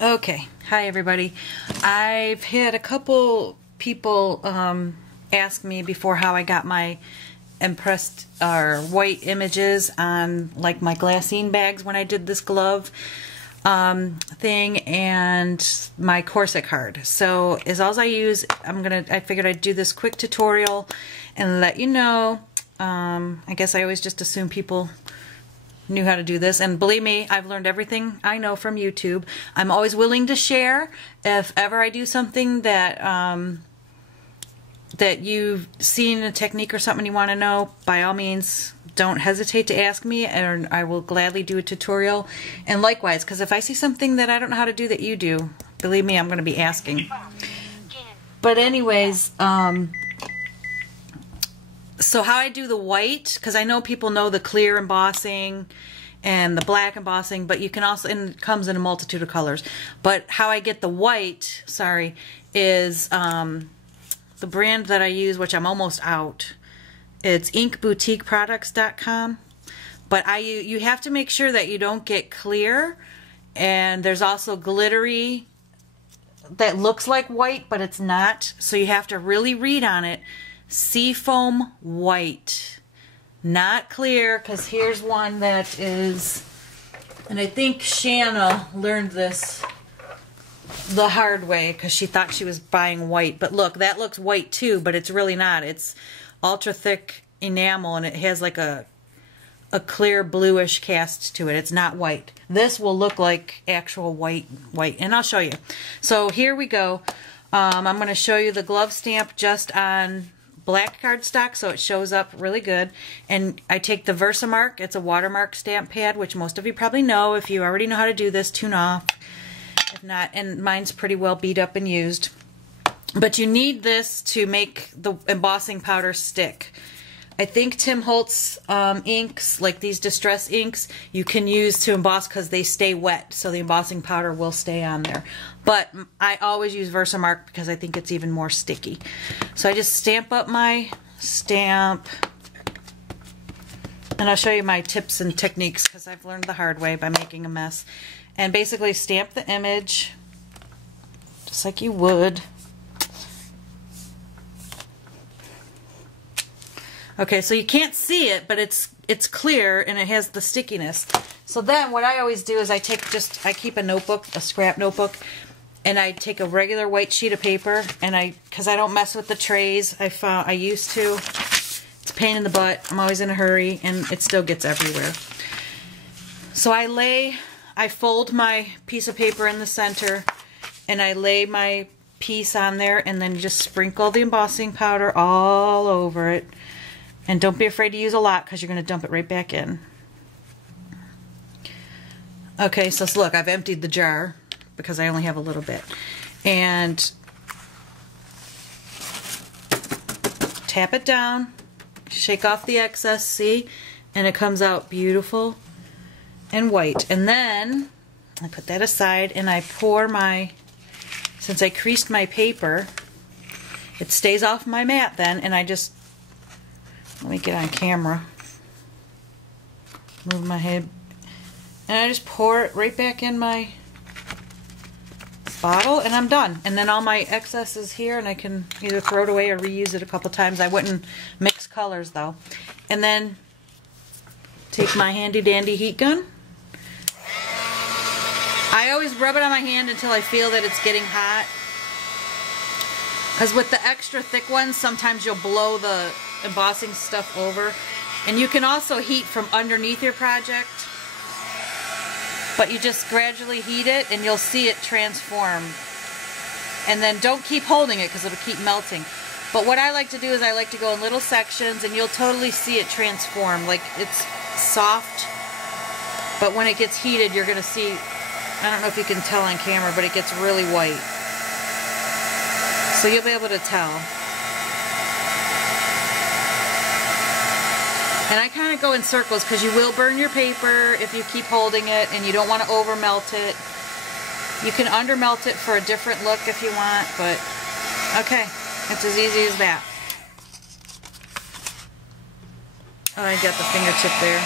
Okay, hi everybody. I've had a couple people ask me before how I got my impressed or white images on like my glassine bags when I did this glove thing and my corset card. So as all I use, I figured I'd do this quick tutorial and let you know. I guess I always just assume people knew how to do this, and believe me, I've learned everything I know from YouTube. I'm always willing to share if ever I do something that that you've seen a technique or something you want to know. By all means, don't hesitate to ask me, and I will gladly do a tutorial. And likewise, because if I see something that I don't know how to do that you do, believe me, I'm going to be asking. But anyways, so how I do the white, because I know people know the clear embossing and the black embossing, but you can also, and it comes in a multitude of colors. But how I get the white, sorry, is the brand that I use, which I'm almost out. It's inkboutiqueproducts.com. But you have to make sure that you don't get clear, and there's also glittery that looks like white, but it's not. So you have to really read on it. Seafoam white, not clear, because here's one that is, and I think Shanna learned this the hard way because she thought she was buying white, but look, that looks white too, but it's really not. It's ultra thick enamel and it has like a clear bluish cast to it. It's not white. This will look like actual white, and I'll show you. So here we go. I'm going to show you the glove stamp just on black cardstock, so it shows up really good. And I take the Versamark. It's a watermark stamp pad, which most of you probably know. If you already know how to do this, tune off. If not, and mine's pretty well beat up and used. But you need this to make the embossing powder stick. I think Tim Holtz inks, like these distress inks, you can use to emboss because they stay wet, so the embossing powder will stay on there. But I always use Versamark because I think it's even more sticky. So I just stamp up my stamp, and I'll show you my tips and techniques because I've learned the hard way by making a mess. And basically stamp the image just like you would. Okay, so you can't see it, but it's clear and it has the stickiness. So then what I always do is I keep a notebook, a scrap notebook, and I take a regular white sheet of paper, and because I don't mess with the trays, I used to. It's a pain in the butt. I'm always in a hurry, and it still gets everywhere. So I fold my piece of paper in the center, and I lay my piece on there, and then just sprinkle the embossing powder all over it. And don't be afraid to use a lot because you're going to dump it right back in. Okay, so look, I've emptied the jar because I only have a little bit. And tap it down, shake off the excess, see? And it comes out beautiful and white. And then I put that aside and I pour since I creased my paper, it stays off my mat then, and I just, let me get on camera, move my head, and I just pour it right back in my bottle, and I'm done. And then all my excess is here, and I can either throw it away or reuse it a couple times. I wouldn't mix colors though. And then take my handy dandy heat gun. I always rub it on my hand until I feel that it's getting hot, because with the extra thick ones, sometimes you'll blow the embossing stuff over. And you can also heat from underneath your project, but you just gradually heat it and you'll see it transform. And then don't keep holding it because it'll keep melting. But what I like to do is I like to go in little sections, and you'll totally see it transform. Like, it's soft, but when it gets heated, you're going to see, I don't know if you can tell on camera, but it gets really white. So you'll be able to tell. And I kind of go in circles because you will burn your paper if you keep holding it, and you don't want to over melt it. You can under melt it for a different look if you want, but okay, it's as easy as that. Oh, I got the fingertip there.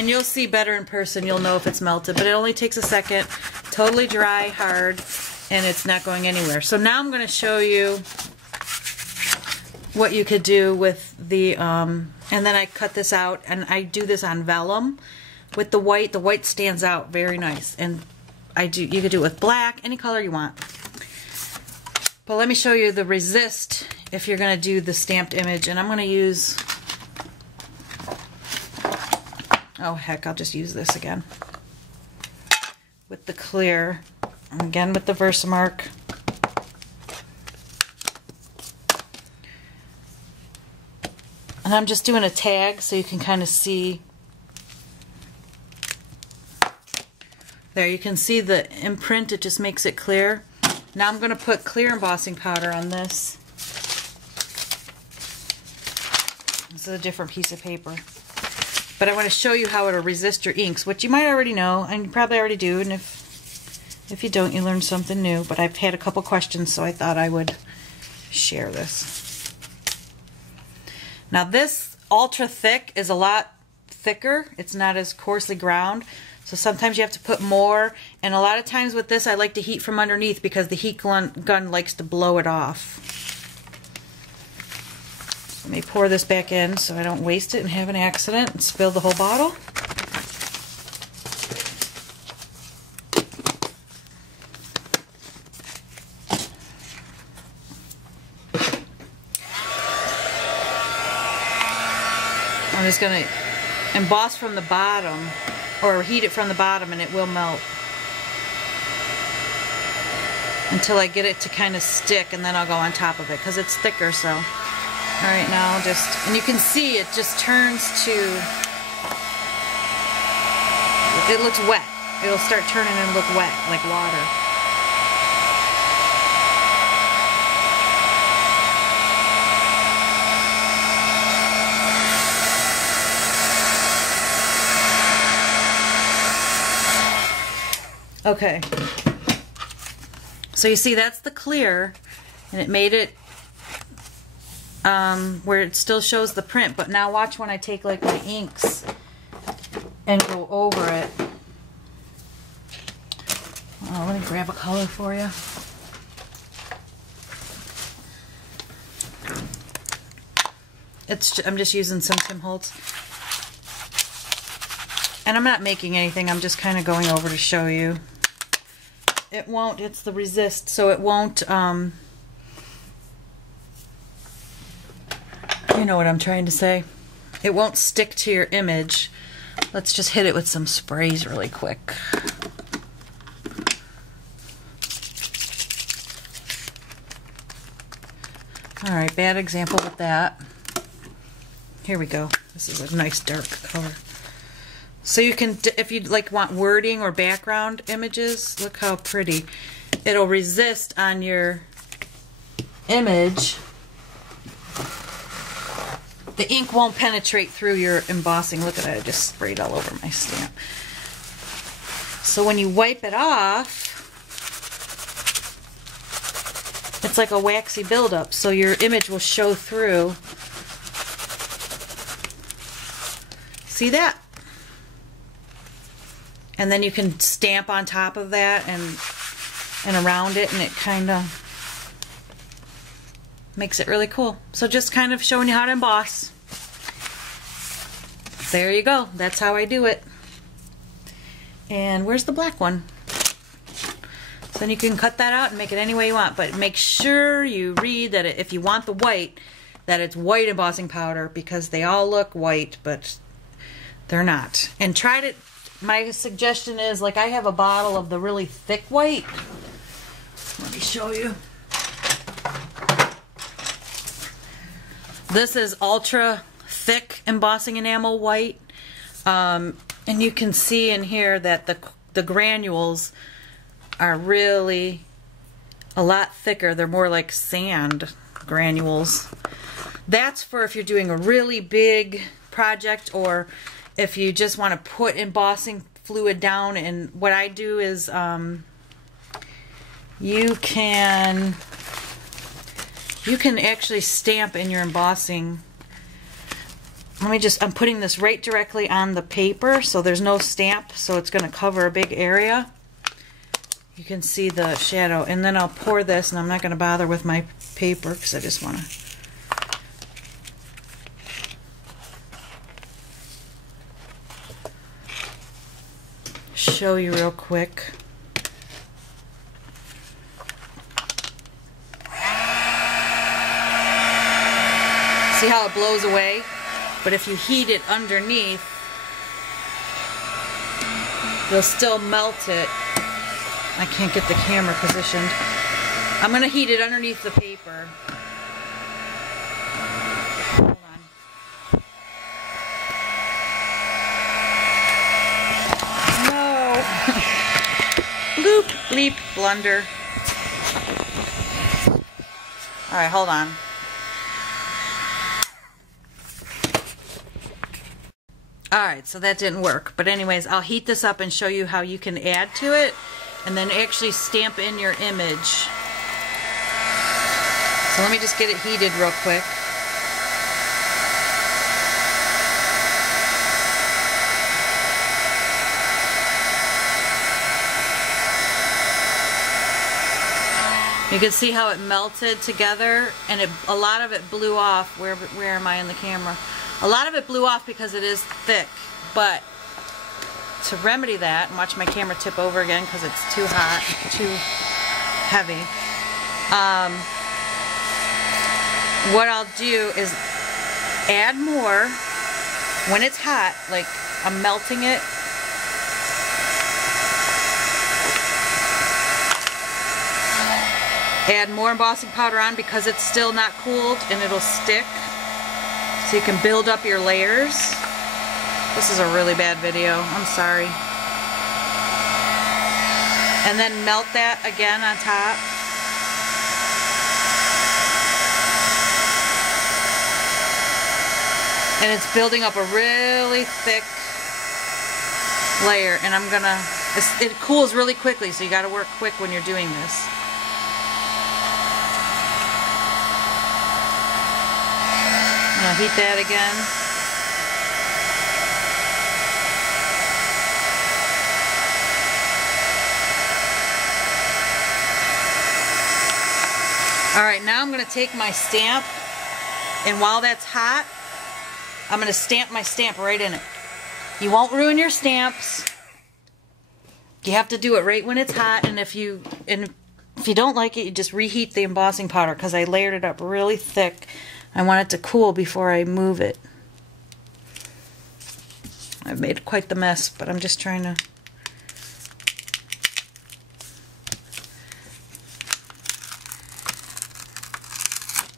And you'll see better in person. You'll know if it's melted, but it only takes a second. Totally dry, hard, and it's not going anywhere. So now I'm going to show you what you could do with the, and then I cut this out, and I do this on vellum with the white. The white stands out very nice, and you could do it with black, any color you want. But let me show you the resist if you're going to do the stamped image, and I'm going to use, oh heck, I'll just use this again with the clear, and again with the Versamark. And I'm just doing a tag so you can kind of see. There, you can see the imprint, it just makes it clear. Now I'm going to put clear embossing powder on this. This is a different piece of paper. But I want to show you how it'll resist your inks, which you might already know, and you probably already do, and if you don't, you learn something new. But I've had a couple questions, so I thought I would share this. Now this ultra thick is a lot thicker. It's not as coarsely ground. So sometimes you have to put more, and a lot of times with this I like to heat from underneath because the heat gun likes to blow it off. Let me pour this back in so I don't waste it and have an accident and spill the whole bottle. I'm just going to emboss from the bottom, or heat it from the bottom, and it will melt until I get it to kind of stick, and then I'll go on top of it because it's thicker. So alright, now just, and you can see it just turns to, it looks wet. It'll start turning and look wet like water. Okay, so you see that's the clear, and it made it where it still shows the print, but now watch when I take like my inks and go over it. Oh, let me grab a color for you. I'm just using some Tim Holtz. And I'm not making anything, I'm just kind of going over to show you. It won't, it's the resist, so it won't, you know what I'm trying to say. It won't stick to your image. Let's just hit it with some sprays really quick. Alright, bad example with that. Here we go. This is a nice dark color. So you can, if you like want wording or background images, look how pretty. It'll resist on your image. The ink won't penetrate through your embossing. Look at that, I just sprayed all over my stamp. So when you wipe it off, it's like a waxy buildup, so your image will show through. See that? And then you can stamp on top of that and around it, and it kind of makes it really cool. So just kind of showing you how to emboss. There you go. That's how I do it. And where's the black one? So then you can cut that out and make it any way you want, but make sure you read that if you want the white, that it's white embossing powder, because they all look white, but they're not. And try to, my suggestion is, like I have a bottle of the really thick white. Let me show you. This is ultra thick embossing enamel white. And you can see in here that the granules are really a lot thicker. They're more like sand granules. That's for if you're doing a really big project, or if you just want to put embossing fluid down. And what I do is you can actually stamp in your embossing I'm putting this right directly on the paper, so there's no stamp, so it's going to cover a big area. You can see the shadow, and then I'll pour this, and I'm not going to bother with my paper because I just want to show you real quick. See how it blows away? But if you heat it underneath, you'll still melt it. I can't get the camera positioned. I'm going to heat it underneath the paper. Hold on. No! Bloop, bleep, blunder. Alright, hold on. Alright, so that didn't work. But anyways, I'll heat this up and show you how you can add to it and then actually stamp in your image. So let me just get it heated real quick. You can see how it melted together, and a lot of it blew off. Where am I in the camera? A lot of it blew off because it is thick, but to remedy that, and watch my camera tip over again because it's too hot, too heavy. What I'll do is add more when it's hot, like I'm melting it. Add more embossing powder on because it's still not cooled and it'll stick. So you can build up your layers. This is a really bad video, I'm sorry. And then melt that again on top. And it's building up a really thick layer, and it cools really quickly, so you gotta work quick when you're doing this. I'll heat that again. Alright, now I'm going to take my stamp, and while that's hot, I'm going to stamp my stamp right in it. You won't ruin your stamps. You have to do it right when it's hot, and if you don't like it, you just reheat the embossing powder, because I layered it up really thick. I want it to cool before I move it. I've made quite the mess, but I'm just trying to...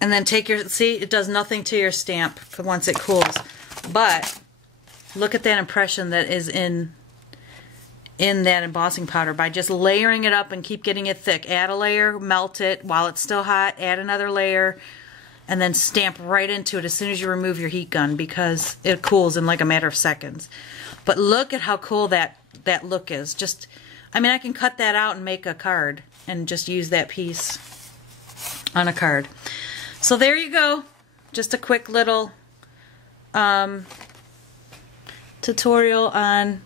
And then take your... See, it does nothing to your stamp once it cools. But look at that impression that is in that embossing powder by just layering it up and keep getting it thick. Add a layer, melt it while it's still hot, add another layer, and then stamp right into it as soon as you remove your heat gun because it cools in like a matter of seconds. But look at how cool that look is. Just, I mean, I can cut that out and make a card and just use that piece on a card. So there you go. Just a quick little tutorial on...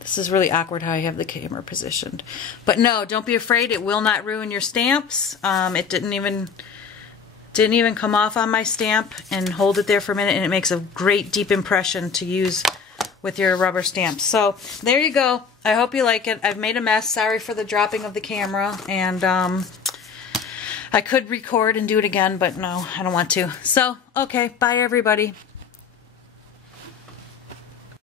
This is really awkward how I have the camera positioned. But no, don't be afraid. It will not ruin your stamps. It didn't even come off on my stamp, and hold it there for a minute, and it makes a great deep impression to use with your rubber stamps. So there you go. I hope you like it. I've made a mess. Sorry for the dropping of the camera, and I could record and do it again, but no, I don't want to. So, okay, bye everybody.